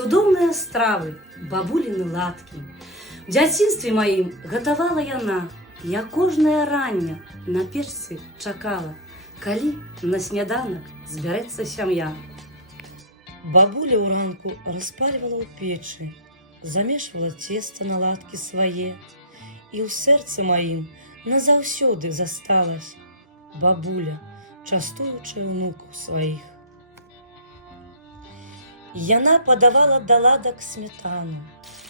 цудоўныя стравы, бабуліны ладкі. В дзяцінстве маім гатавала яна. Я кожнае рання на печцы чакала, калі на сняданак збярэцца сям'я. Бабуля ўранку распальвала ў печы, замешвала цеста на ладкі свае, і ў сэрцы маім назаўсёды засталась бабуля, частуючая ўнукаў сваіх. Яна падавала да ладак сметану,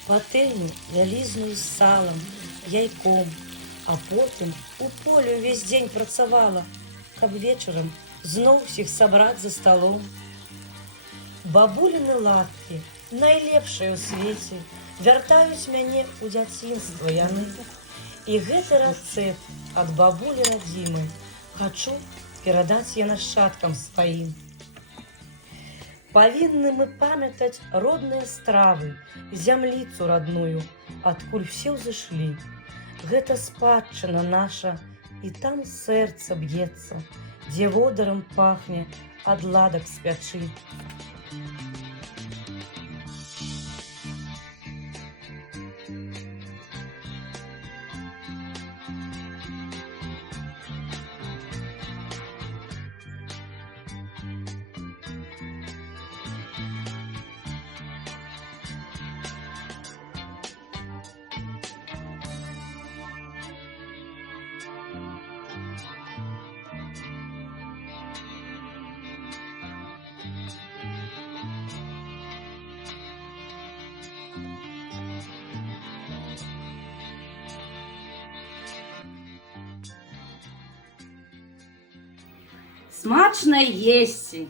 патэльню вялізную з салам, яйком, а потым у полі ўвесь дзень працавала, каб вечарам зноў усіх сабраць за сталом. Бабуліны ладкі, найлепшыя ў свеце, вяртаюць мяне ў дзяцінства яны. І гэты рэцэпт ад бабулі радзімай хачу перадаць я нашчадкам сваім. Павінны мы памятаць родныя стравы, зямліцу радную, адкуль все ўзышлі. Гэта спадчына наша, і там сэрца б'ецца, дзе водарам пахне ад ладак з пячы. Смачна есці,